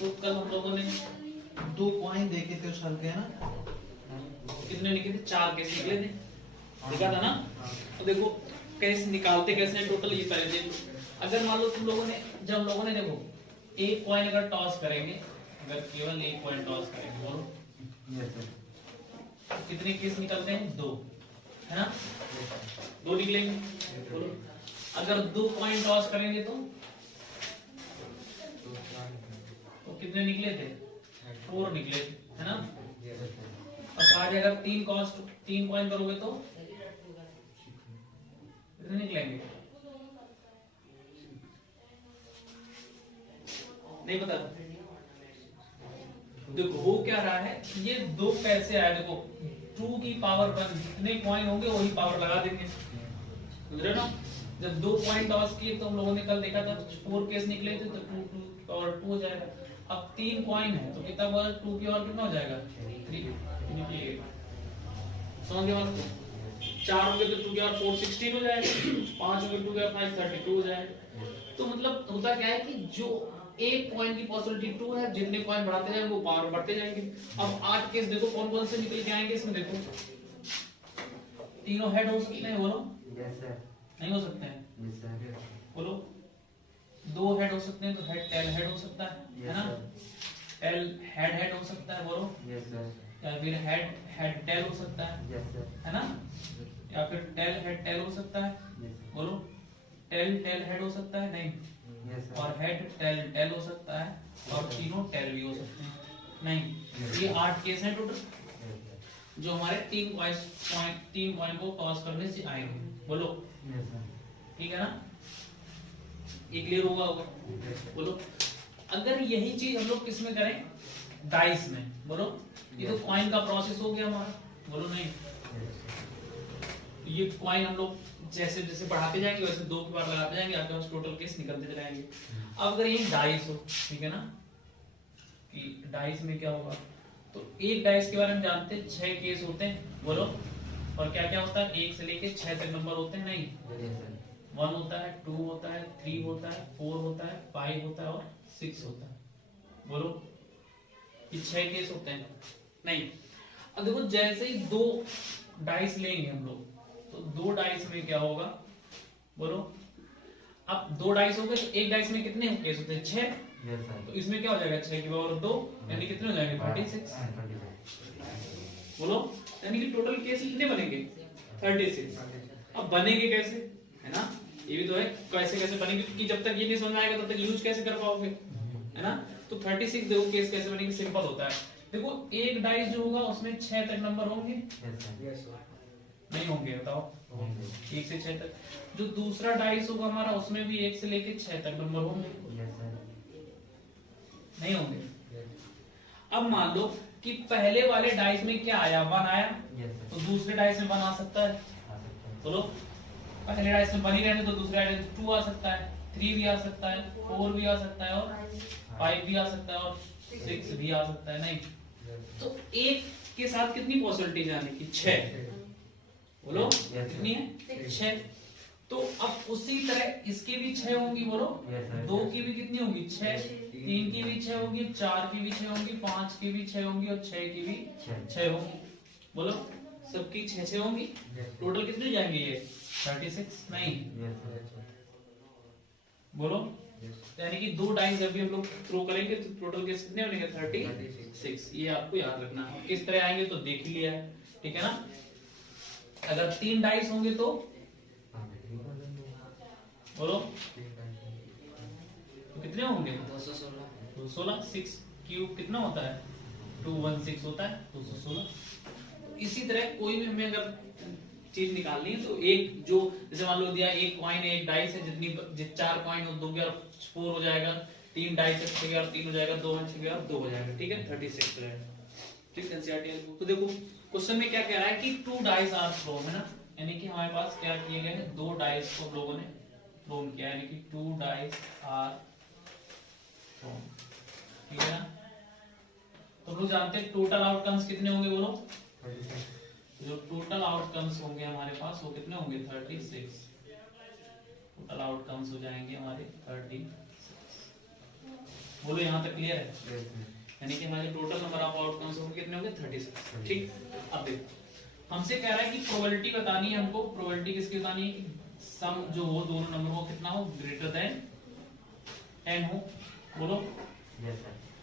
तो कल हम लोगों ने 2 कॉइन देखे थे उस हल के, है ना? कितने निकले थे? 4 केस निकले थे, देखा था ना? तो देखो केस निकालते कैसे हैं टोटल, ये पहले देख लो। अगर मान लो तुम लोगों ने, जब हम लोगों ने देखो एक कॉइन अगर टॉस करेंगे, अगर केवल एक कॉइन टॉस करेंगे, बोलो कितने केस निकलते हैं? 2, है ना? 2 निकलेंगे, बोलो। अगर 2 कॉइन टॉस करेंगे तो कितने निकले थे? 4 निकले थे, है ना? और आज अगर 3 कॉइन करोगे तो कितने निकलेंगे? नहीं पता। देखो हो क्या रहा है, ये 2 कैसे आया, देखो 2 की पावर 1, जितने कॉइन होंगे वही पावर लगा देंगे, समझ रहे हो ना? जब 2 कॉइन टॉस किए तो हम लोगों ने कल देखा था 4 केस निकले थे, तो 2 की पावर 2 हो जाएगा। अब 3 कॉइन है तो कितना हुआ? 2 की और कितना हो जाएगा? 3 निकलेगा, समझ गए बात को? 4 होंगे तो 2 की और 4 16 हो जाएगा, 5 होंगे 2 की और 5 32 हो जाएगा। तो मतलब होता क्या है कि जो एक कॉइन की पॉसिबिलिटी 2 है, जितने कॉइन बढ़ाते जाएंगे वो पावर बढ़ते जाएंगे। अब 8 केस देखो कौन कौन से निकल के आएंगे इसमें, देखो तीनों हेड हो सकते हैं, बोलो। Yes sir. नहीं हो सकते हैं? Yes sir. बोलो 2 हेड हो सकते हैं, तो हेड टेल हेड हो सकता है ना? टेल हेड हेड हो सकता है, बोलो। Yes sir. या फिर हेड हेड टेल हो सकता है, यस सर। है ना? या फिर टेल हेड टेल हो सकता है, बोलो। टेल टेल हेड हो सकता है, नहीं? और हेड टेल टेल हो सकता है, और तीनों टेल भी हो सकते हैं, नहीं? ये 8 केस हैं टोटल जो हमारे 3 कॉइन को टॉस करने से आएंगे, बोलो। ठीक है ना? ये क्लियर होगा? बोलो। अगर यही चीज हम लोग किस में करें? डाइस में, बोलो। ये तो कॉइन का प्रोसेस हो गया हमारा, बोलो। नहीं, ये कॉइन हम लोग जैसे जैसे बढ़ाते जाएंगे वैसे 2 की बार लगाते जाएंगे, आपके पास टोटल केस निकलते जाएंगे। अब अगर ये डाइस हो, ठीक है ना, कि डाइस में क्या होगा, तो एक डाइस के बारे में जानते हैं 6 केस होते हैं, बोलो। और क्या क्या होता है? 1 से लेके 6 तक नंबर होते हैं, नहीं? 1 होता है, 2 होता है, 3 होता है, 4 होता है, 5 होता है और 6 होता है, बोलो। ये 6 केस होते हैं, नहीं? अब देखो जैसे ही 2 डाइस लेंगे हम लोग, तो 2 डाइस में क्या होगा, बोलो। अब 2 डाइस हो गए तो एक डाइस में कितने केस होते हैं? 6। तो इसमें क्या हो जाएगा? 6 की पावर 2, यानी कितने हो जाएंगे? 36, बोलो। यानी कि टोटल केस कितने बनेंगे? 36। अब बनेंगे कैसे, है ना? ये भी तो है, कैसे कैसे बनेंगे, क्योंकि जब तक ये नहीं समझ में आएगा तब तक यूज कैसे कर पाओगे, है ना? तो 36 देखो केस कैसे बनेंगे, सिंपल होता है। देखो एक डाइस जो होगा उसमें 6 तक नंबर होंगे, नहीं होंगे? बताओ। 1 से 6 तक। जो दूसरा डाइस होगा हमारा उसमें भी 1 से लेके 6 तक नंबर होंगे, नहीं होंगे? अब मान लो कि पहले वाले डाइस में क्या आया? 1 आया, तो दूसरे डाइस में 1 आ सकता है, बोलो। पहले डाइस में 1 ही रहने तो दूसरे डाइस में 2 आ सकता है, 3 भी आ सकता है, 4 भी आ सकता है, और 5 भी आ सकता है, और 6 भी आ सकता है, नहीं? तो एक के साथ कितनी पॉसिबिलिटी आने की? 6, बोलो। कितनी है? 6। तो अब उसी तरह इसकी भी 6 होंगी, बोलो। 2 की भी कितनी होंगी? 6। 3 की भी 6 होंगी, 4 की भी 6 होंगी, 5 की भी 6 होंगी, और 6 की भी 6 होंगी, बोलो। सबकी 6 होंगी। टोटल कितने जाएंगे ये? 36, नहीं? बोलो। यानी कि 2 डाइस जब भी हम लोग थ्रो करेंगे तो टोटल केस कितने बनेंगे? 36। ये आपको याद रखना है। किस तरह आएंगे तो देख ही लिया है, ठीक है ना? अगर 3 डाइस होंगे तो बोलो, तो कितने होंगे? 216। 6 क्यूब कितना होता है? 216 होता है, 216। तो इसी तरह कोई भी हमें अगर चीज निकालनी है तो एक जो, जैसे मान लो दिया एक कॉइन है, एक डाइस है, जितनी 4 कॉइन हो, 2 और 4 हो जाएगा, 3 डाइस है, 6 और 3 हो जाएगा, 2 और 6 और 2 हो जाएगा, ठीक है? 36 हो जाएगा, ठीक? एनसीईआरटी। तो देखो क्वेश्चन में क्या कह रहा है कि 2 डाइस आर थ्रोन, है ना? यानी कि हमारे पास क्या किए गए हैं? 2 डाइस को लोगों ने थ्रोन किया, यानी कि 2 डाइस आर थ्रोन, ठीक है ना? तो लोग जानते हैं टोटल आउटकम्स कितने होंगे, बोलो। जो टोटल आउटकम्स होंगे हमारे पास वो कितने होंगे? 36। टोटल आउटकम्स हो जाएंगे हमारे 36। बोलो यहाँ तक क्लियर है? यानी कि हमारे टोटल नंबर ऑफ आउटकम्स होंगे कितने होंगे 36। ठीक, अब देखो हमसे कह रहा है कि प्रोबेबिलिटी बतानी है हमको। प्रोबेबिलिटी किसकी बतानी है कि सम जो हो दोनों नंबर को कितना हो ग्रेटर देन 10 हो। बोलो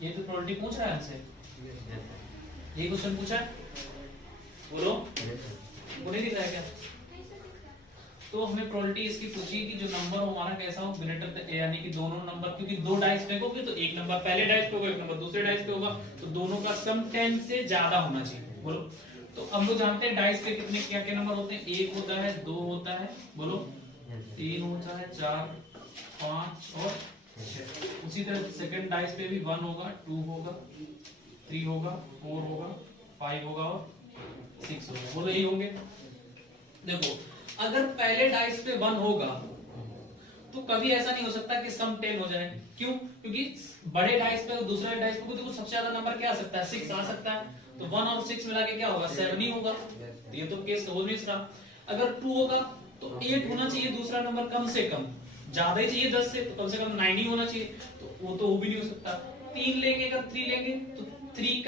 ये तो प्रोबेबिलिटी पूछ रहा है हमसे, ये क्वेश्चन पूछा है। बोलो वो नहीं दिख रहा है क्या? तो हमें प्रोबेबिलिटी इसकी पूछी कि जो नंबर हो हमारा कैसा हो ग्रेटर, यानी कि दोनों नंबर, क्योंकि दो डाइस फेंकोगे तो एक नंबर पहले डाइस पे होगा, एक नंबर दूसरे डाइस पे होगा, तो दोनों का सम 10 से ज्यादा होना चाहिए। बोलो तो हम लोग जानते हैं डाइस पे कितने क्या क्या नंबर होते हैं, एक होता है, दो होता है, बोलो तीन होता है, चार, पांच और 6। उसी तरह सेकंड डाइस पे भी 1 होगा, 2 होगा, 3 होगा, 4 होगा, 5 होगा और 6 होगा। बोलो यही होंगे। देखो अगर पहले डाइस पे 1 होगा तो कभी ऐसा नहीं हो सकता कि सम 10 हो जाए। क्यों? क्योंकि बड़े डाइस पे और दूसरे डाइस पे देखो सबसे ज्यादा नंबर क्या आ सकता है 6 आ सकता है, तो 1 और 6 मिला के क्या होगा 7 ही होगा। तो ये तो केस हो नहीं रहा। अगर 2 होगा तो 8 होना चाहिए दूसरा नंबर, कम से कम, ज्यादा ही चाहिए 10 से, तो कम से कम 9 ही होना चाहिए, तो वो तो हो भी नहीं हो सकता। 3 लेंगे, अगर 3 लेंगे तो 3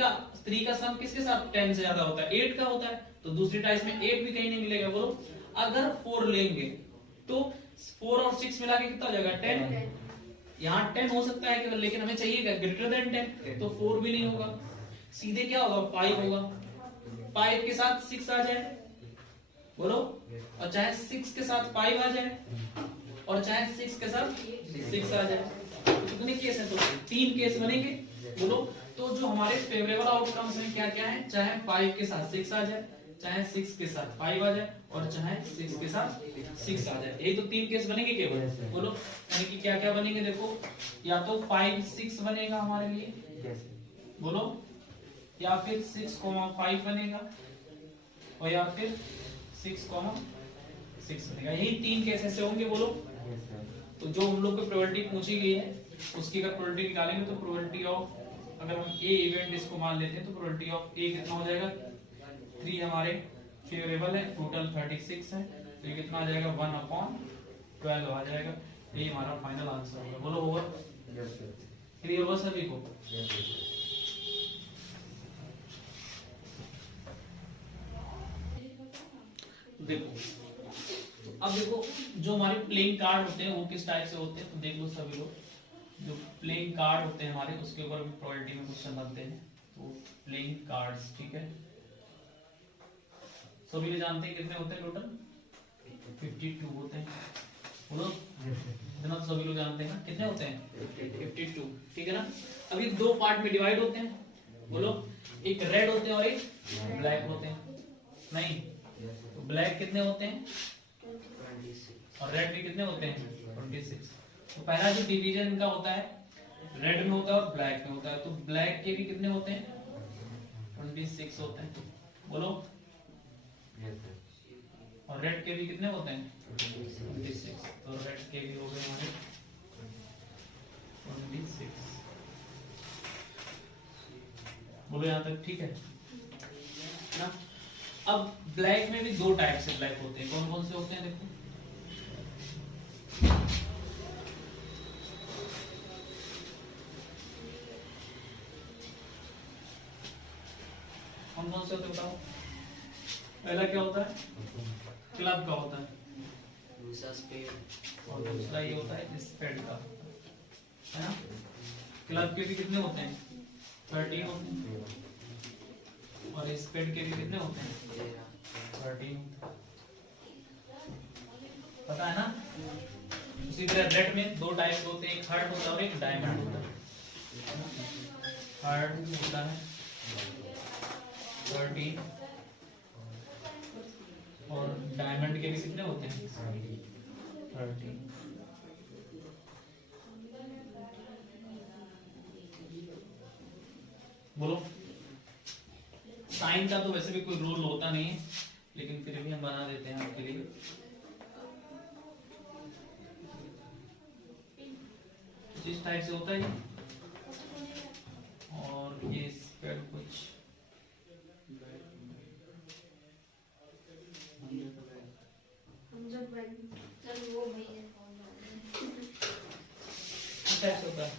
का सम किसके साथ 10 से ज्यादा होता है 8 का होता है, तो दूसरी डाइस में 8 भी कहीं नहीं मिलेगा। बोलो अगर 4 लेंगे तो 4 और 6 मिला के कितना हो जाएगा 10। यहाँ 10 हो सकता है केवल, लेकिन हमें चाहिए क्या ग्रेटर देन 10, तो 4 भी नहीं होगा। सीधे क्या होगा 5 होगा। 5 के साथ 6 आ जाए, बोलो, और चाहे 6 के साथ 5 आ जाए और चाहे 6 के साथ 6 आ जाए, तो कितने केस हैं? तो 3 केस बनेंगे। बोलो तो जो हमारे फेवरेबल आउटकम्स में क्या क्या है, चाहे 5 के साथ 6 आ जाए, चाहे 6 के साथ 5 आ जाए और चाहे 6 के साथ 6 आ जाए, यही तो 3 केस बनेंगे केवल। बोलो यानी कि क्या क्या बनेंगे, देखो या तो 5 6 बनेगा हमारे लिए, बोलो, या फिर 6,5 बनेगा, और या फिर 6,6 बनेगा। यही 3 केस ऐसे होंगे। बोलो तो जो हम लोग को प्रोबेबिलिटी पूछी गई है उसकी अगर प्रोबेबिलिटी निकालेंगे तो प्रोबेबिलिटी ऑफ, अगर हम ए इवेंट इसको मान लेते हैं तो प्रोबेबिलिटी ऑफ ए कितना हो जाएगा 3 हमारे फेवरेबल है, टोटल 36 है, तो ये कितना आ जाएगा 1/12 आ जाएगा। ये हमारा फाइनल आंसर होगा। बोलो ओवर, क्लियर हुआ सभी को? देखो अब देखो जो हमारे प्लेइंग कार्ड होते हैं वो किस टाइप से होते हैं, तो देख लो सभी लोग, जो प्लेइंग कार्ड होते हैं हमारे उसके ऊपर भी प्रोबेबिलिटी में क्वेश्चन बनते हैं। तो प्लेइंग कार्ड्स, ठीक है, सभी लोग जानते हैं कितने होते हैं टोटल 52 होते हैं। बोलो इतना तो सभी लोग जानते हैं ना, कितने होते हैं 52, ठीक है ना। अभी 2 पार्ट में डिवाइड होते हैं। बोलो एक रेड होते हैं और एक ब्लैक होते हैं। नहीं, तो ब्लैक कितने होते हैं और रेड भी कितने होते हैं 26। तो पहला जो डिवीजन इनका होता है रेड में होता है और ब्लैक में होता है, तो ब्लैक के भी कितने होते हैं 26 होते हैं। बोलो और रेड के भी कितने होते हैं 26, तो रेड के भी हो गए हमारे 26। बोलो यहाँ तक ठीक है ना। अब ब्लैक में भी 2 टाइप से ब्लैक होते हैं, कौन कौन से होते हैं देखो, कौन कौन से होते हैं बताओ। पहला क्या होता है क्लब का होता है, दूसरा स्पेड और दूसरा ये होता है स्पेड का, है ना। क्लब के भी कितने होते हैं 13 होते हैं और स्पेड के भी कितने होते हैं 13, पता है ना। उसी तरह रेड में 2 टाइप होते हैं, एक हार्ड होता है और एक डायमंड होता है। हार्ड होता है 13 और डायमंड के भी कितने होते हैं 13। बोलो साइन का तो वैसे भी कोई रूल होता नहीं है, लेकिन फिर भी हम बना देते हैं आपके लिए। जिस टाइप से होता है और ये स्पेड कुछ टाइप से होता है।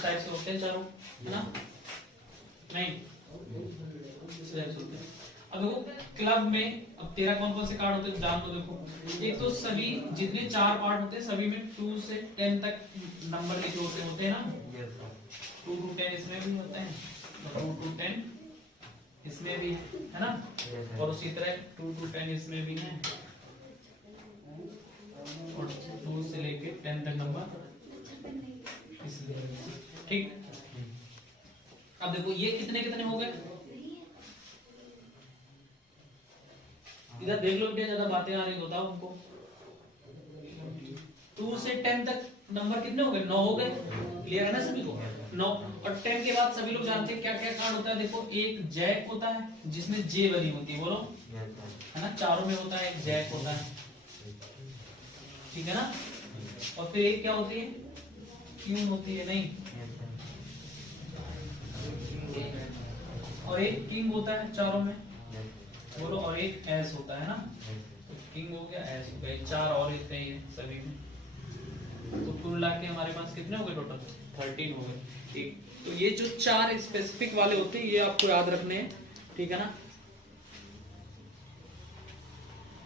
इस टाइप से होते हैं चारों, है ना? नहीं, इस टाइप से होते हैं। अब देखो क्लब में अब तेरा कौन कौन से कार्ड होते हैं जान दो। देखो एक तो सभी जितने 4 पार्ट होते हैं सभी में 2 से 10 तक नंबर लिखे होते हैं ना। 2 to 10 इसमें भी होते हैं, 2 to 10 इसमें भी, है ना? और उसी तरह 2 to 10 इसमें भी है, और 2 से लेके 10 तक नंबर इसमें। ठीक, अब देखो ये कितने कितने हो गए, इधर देख लो बेटा, ज्यादा बातें आ रही बताओ हमको। 2 से 10 तक नंबर कितने हो गए? 9 हो गए। क्लियर है ना सभी को? 9। और 10 के बाद सभी लोग जानते हैं क्या क्या कार्ड होता है। देखो एक जैक होता है जिसमें जे बनी होती है, बोलो, है ना? चारों में होता है, एक जैक होता है, ठीक है ना? और फिर एक क्या होती है? क्यून होती है, नहीं? और एक किंग होता है चारों में, बोलो, और एक एस होता है ना। तो किंग हो गया, एस हो गया, 4 और इतने ही हैं सभी में। तो कुल मिला के हमारे पास कितने हो गए टोटल? 13 हो गए। ठीक, तो ये जो 4 स्पेसिफिक वाले होते हैं ये आपको याद रखने हैं, ठीक है ना?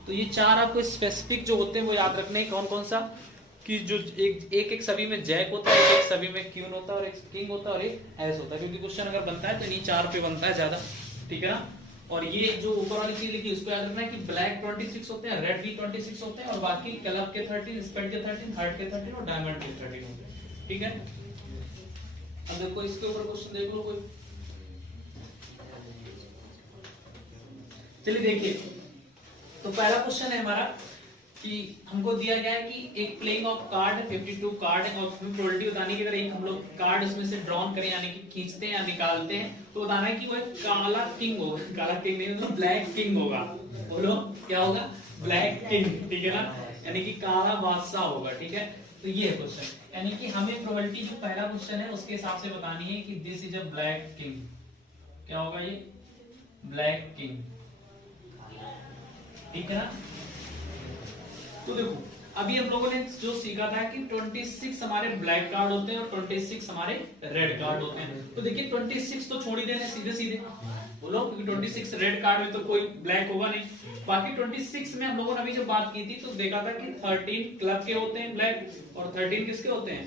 तो ये 4 आपको स्पेसिफिक जो होते हैं वो याद रखने हैं। कौन कौन सा? कि जो एक सभी में जैक होता है, एक सभी में क्यून होता है, और एक किंग होता है, और एक एस होता है। क्योंकि क्वेश्चन अगर बनता है तो इन्हीं 4 पे बनता है ज्यादा, ठीक है ना? और ये जो ऊपर वाली चीज लिखी उसको याद रखना है कि ब्लैक 26 होते हैं, रेड भी 26 होते हैं, और बाकी क्लब के 13, स्पेड के 13, हार्ट के 13 और डायमंड के 13 होते हैं, ठीक है? अब देखो इसके ऊपर क्वेश्चन देख लो कोई। चलिए देखिए, तो पहला क्वेश्चन है हमारा कि हमको दिया गया है कि एक प्लेइंग ऑफ कार्ड 52 कार्ड है, और उसमें प्रोबेबिलिटी बतानी कि अगर एक हम लोग कार्ड उसमें से ड्रॉन करें, यानी कि खींचते हैं या निकालते हैं, तो बताना है कि वो एक काला किंग होगा। काला किंग नहीं मतलब ब्लैक किंग होगा। बोलो क्या होगा? ब्लैक किंग, ठीक है ना? यानी कि काला बादशाह होगा, ठीक है? तो ये है क्वेश्चन, यानी कि हमें प्रोबेबिलिटी जो पहला क्वेश्चन है उसके हिसाब से बतानी है कि this is a black king. क्या होगा ये? ब्लैक किंग, ठीक है ना? तो देखो अभी हम लोगों ने जो सीखा था कि 26 हमारे ब्लैक कार्ड होते हैं और 26 हमारे रेड कार्ड होते हैं। तो देखिए 26 तो छोड़ ही देने सीधे सीधे, बोलो, क्योंकि 26 रेड कार्ड में तो कोई ब्लैक होगा नहीं। बाकी 26 में हम लोगों ने अभी जब बात की थी तो देखा था कि 13 क्लब के होते हैं ब्लैक, और 13 किसके होते हैं?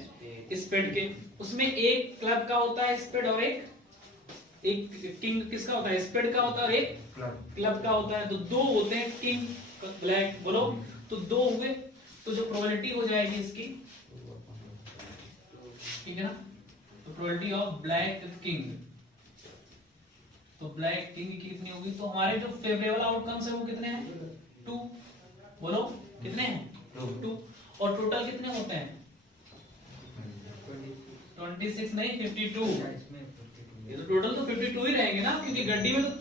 स्पेड के। उसमें एक क्लब का होता है स्पेड, और एक किंग किसका होता है? स्पेड का होता है, और एक क्लब का होता है। तो 2 होते हैं किंग ब्लैक, बोलो, तो 2 हुए। तो जो प्रोबेबिलिटी हो जाएगी इसकी, ठीक है ना? तो प्रोबेबिलिटी ऑफ ब्लैक किंग, तो ब्लैक किंग की कितनी होगी? तो हमारे जो फेवरेबल आउटकम्स है वो कितने हैं? 2, बोलो कितने हैं? 2। और टोटल कितने होते हैं? 26 नहीं, 52। ये तो टोटल तो 52 ही रहेंगे ना, क्योंकि गड्डी में तो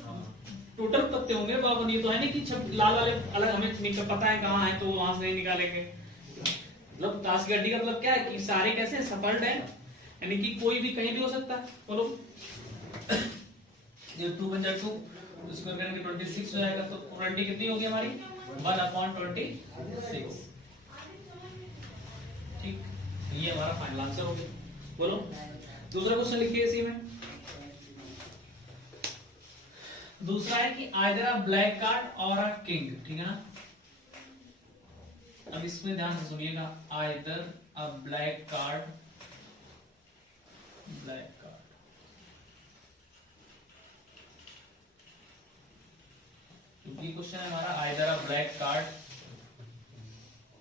टोटल पत्ते होंगे बाबू। ये तो है नहीं कि लाल वाले अलग हमें नहीं पता है कहाँ है तो वहां से नहीं निकालेंगे। मतलब ताश गड्डी का मतलब क्या है कि सारे कैसे सफल्ड है, यानी कि कोई भी कहीं भी हो सकता है। बोलो ये 2 बन जाए 2, उसको करके 26 हो जाएगा। तो प्रोबेबिलिटी कितनी होगी हमारी? 1/26। ठीक, ये हमारा फाइनल आंसर हो गया। बोलो दूसरा क्वेश्चन लिखिए इसी में। दूसरा है कि आइदर अ ब्लैक कार्ड और अ किंग, ठीक है ना? अब इसमें ध्यान से सुनिएगा, आइदर अ ब्लैक कार्ड, क्योंकि क्वेश्चन है हमारा आइदर अ ब्लैक कार्ड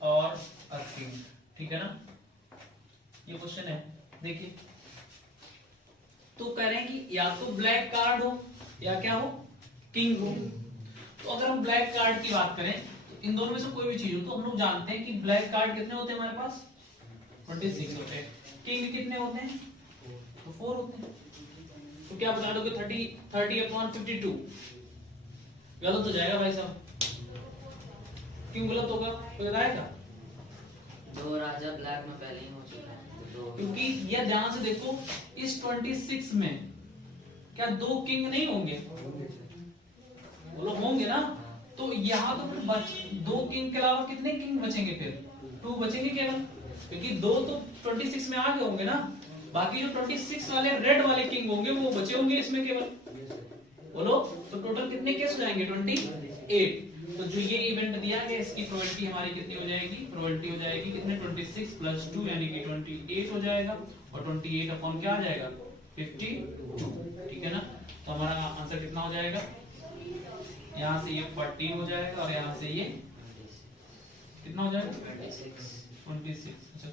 और अ किंग, ठीक है ना? ये क्वेश्चन है, देखिए। तो कह रहे हैं कि या तो ब्लैक कार्ड हो या क्या हो? किंग हो। तो अगर हम ब्लैक कार्ड की बात करें तो इन दोनों में से कोई भी चीज हो, तो हम लोग जानते हैं कि ब्लैक कार्ड कितने होते हैं हमारे पास? 26 होते हैं। किंग कितने होते हैं? तो 4 होते हैं। तो क्या बता दोगे? 30/52 गलत हो जाएगा भाई साहब। क्यों गलत होगा? कोई बताएगा? 2 राजा ब्लैक में पहले ही हो चुका है, तो क्योंकि यह ध्यान से देखो, इस 26 में क्या 2 किंग नहीं होंगे? बोलो होंगे ना? तो यहाँ तो फिर 2 किंग के अलावा कितने किंग बचेंगे? फिर 2 बचेंगे केवल, क्योंकि 2 तो 26 में आ गए होंगे ना। बाकी जो 26 वाले रेड वाले किंग होंगे वो बचे होंगे इसमें केवल, बोलो। तो टोटल कितने केस हो जाएंगे? 28। तो जो ये इवेंट दिया गया इसकी प्रोबेबिलिटी हमारी कितनी हो जाएगी? प्रोबेबिलिटी हो जाएगी कितने? 26 + 2 यानी कि 28 हो जाएगा, और 28 अपॉन क्या आ जाएगा? 52, ठीक है ना। तो हमारा आंसर कितना हो जाएगा? यहाँ से ये 40 हो जाएगा और यहाँ से ये कितना हो जाएगा? 26। अच्छा,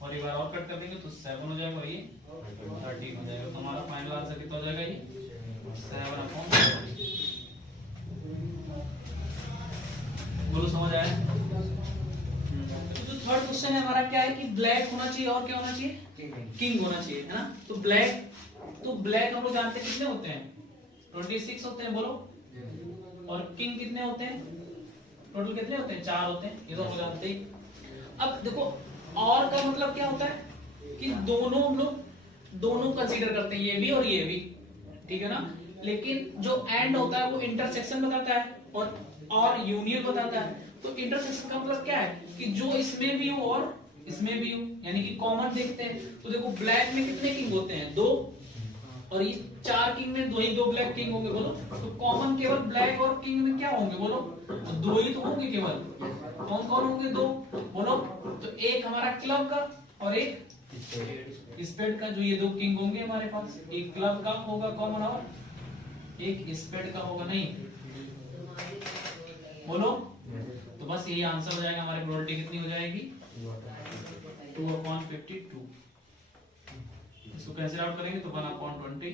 और एक बार और कट कर देंगे तो 7 हो जाएगा और ये 13 हो जाएगा। तो हमारा फाइनल आंसर कितना हो जाएगा? ये 7/13। बोलो समझ आया? तो जो थर्ड क्वेश्चन है हमारा क्या है कि ब्लैक होना चाहिए और क्या होना चाहिए? किंग होना चाहिए, है ना। तो ब्लैक हम लोग जानते हैं कितने होते हैं? 26 होते हैं, बोलो। और किंग कितने होते हैं? टोटल कितने होते हैं? 4 होते हैं, ये तो हम लोग जानते ही। अब देखो और का मतलब क्या होता है कि दोनों हम लोग दोनों कंसीडर करते हैं, ये भी और ये भी, ठीक है ना। लेकिन जो एंड होता है वो इंटरसेक्शन बताता है और यूनियन बताता है। तो इंटरसेक्शन का मतलब क्या है कि जो इसमें भी हो और इसमें भी हो, यानी कि कॉमन देखते हैं। तो देखो ब्लैक में कितने किंग होते हैं? 2, और ये 4 किंग में 2 ब्लैक किंग होंगे, बोलो। तो कॉमन केवल ब्लैक और किंग में क्या होंगे? बोलो, 2 ही तो होंगे केवल। कौन कौन होंगे? 2, बोलो। तो एक हमारा क्लब का और एक स्पेड का, जो ये 2 किंग होंगे हमारे पास। एक क्लब का होगा कॉमन और एक स्पेड का होगा, नहीं बोलो। तो बस यही आंसर हो जाएगा। हमारी प्रोबेबिलिटी कितनी हो जाएगी? 2/52। इसको कैंसिल आउट करेंगे तो 1/20,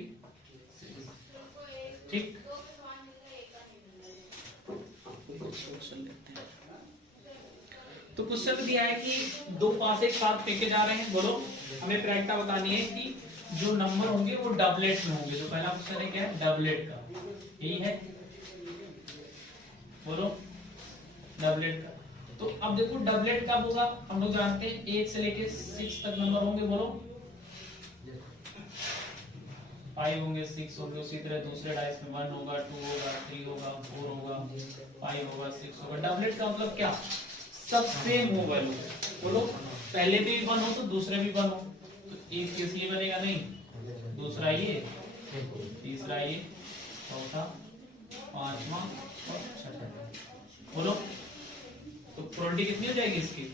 ठीक। तो क्वेश्चन दिया है कि 2 पास एक साथ फेंके जा रहे हैं, बोलो। हमें प्रायिकता बतानी है कि जो नंबर होंगे वो डबलेट में होंगे। तो पहला क्वेश्चन है क्या है? डबलेट का, यही है, बोलो, डबलेट का। तो अब देखो डबलेट कब होगा? हम लोग जानते हैं 1 से लेके 6 तक नंबर होंगे, बोलो। 5 होंगे, 6 होंगे। उसी तरह दूसरे डाइस में 1 होगा, 2 होगा, 3 होगा, 4 होगा, 5 होगा, 6 होगा। डबलेट का मतलब क्या? सब सेम हो वैल्यू, बोलो। पहले भी 1 हो तो दूसरे भी 1 हो। तो एक केस ये बनेगा, नहीं, दूसरा ये, तीसरा ये, चौथा, पांचवा और छठा, बोलो। तो प्रोबेबिलिटी कितनी हो जाएगी इसकी?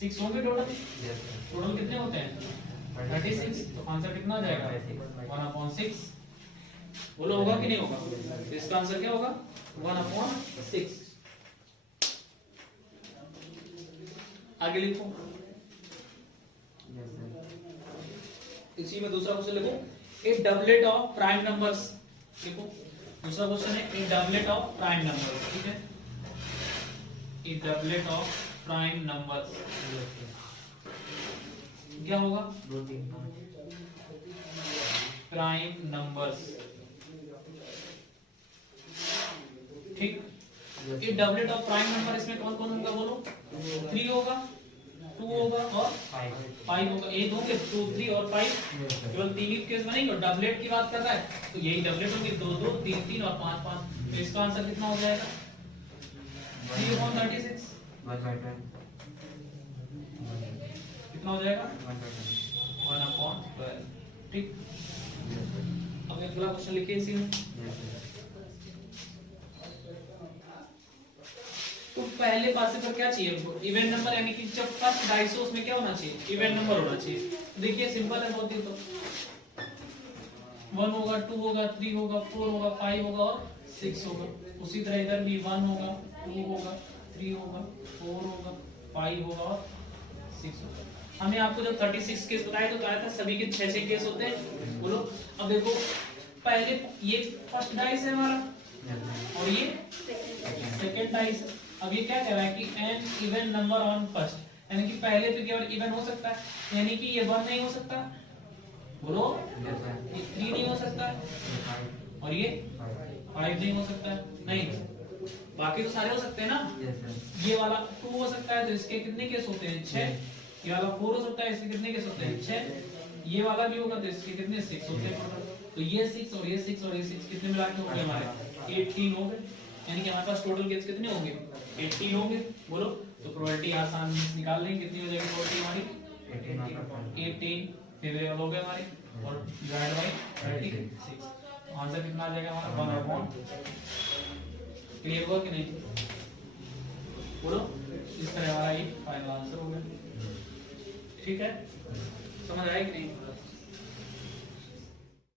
6 होंगे टोटल। टोटल कितने होते हैं? 36। तो आंसर कितना हो जाएगा? 1/6, बोलो। होगा कि नहीं होगा? तो इसका आंसर क्या होगा? 1/6। आगे लिखो, इसी में दूसरा क्वेश्चन लिखो, ए डबलेट ऑफ प्राइम नंबर्स। देखो दूसरा क्वेश्चन है ए डबलेट ऑफ प्राइम नंबर्स, ठीक है। ए डबलेट ऑफ प्राइम नंबर्स क्या होगा? प्राइम नंबर्स, ठीक। ये डबलेट ऑफ प्राइम नंबर, इसमें कौन कौन होगा? बोलो। 3 होगा, 2 होगा और 5 होगा। एक होंगे 2, 3 और 5, केवल 3 ही केस बनेंगे। और डबलेट की बात कर रहा है तो यही डबलेट होंगे, 2, 2, 3, 3 और 5, 5। तो इसका आंसर कितना हो जाएगा? 3/36। कितना हो जाएगा? 1/12, ठीक। अब अगला क्वेश्चन लिखिए इसी में। तो पहले पासे पर क्या चाहिए हमको? इवेंट नंबर, यानी कि जब फर्स्ट डाइस हो उसमें क्या होना चाहिए? इवेंट नंबर होना चाहिए। देखिए सिंपल है बहुत ही। तो 1 होगा, 2 होगा, 3 होगा, 4 होगा, 5 होगा और 6 होगा। उसी तरह इधर भी 1 होगा, 2 होगा, 3 होगा, 4 होगा, 5 होगा और 6 होगा। हमने आपको जब 36 केस बताया तो कहा था सभी के 6-6 केस होते हैं, बोलो। अब देखो पहले ये फर्स्ट डाइस है हमारा और ये सेकंड डाइस है। अब ये क्या कह रहा है कि an even number on first, यानी कि पहले पे केवल इवन हो सकता है, यानी कि ये 1 नहीं हो सकता, बोलो। ये 3 नहीं हो सकता और ये 5 नहीं हो सकता, नहीं। बाकी तो सारे हो सकते हैं ना। ये वाला 2 हो सकता है तो इसके कितने केस होते हैं? 6। ये वाला 4 हो सकता है, इसके कितने केस होते हैं? 6। ये वाला भी होगा तो इसके कितने? 6 होते हैं। तो ये 6 और ये 6 और ये 6 कितने मिला के हो गए हमारे? 18 हो गए। यानी कि हमारे पास टोटल केस कितने होंगे? 18 होंगे, बोलो। तो प्रोबेबिलिटी आसान निकाल लेंगे, कितनी हो जाएगी प्रोबेबिलिटी हमारी? 18 फेवरेबल हो गए हमारे और डिवाइड बाय 36 आंसर कितना आ जाएगा हमारा 1/। क्लियर हुआ कि नहीं बोलो। इस तरह हमारा ये फाइनल आंसर हो गया। ठीक है समझ आया कि नहीं।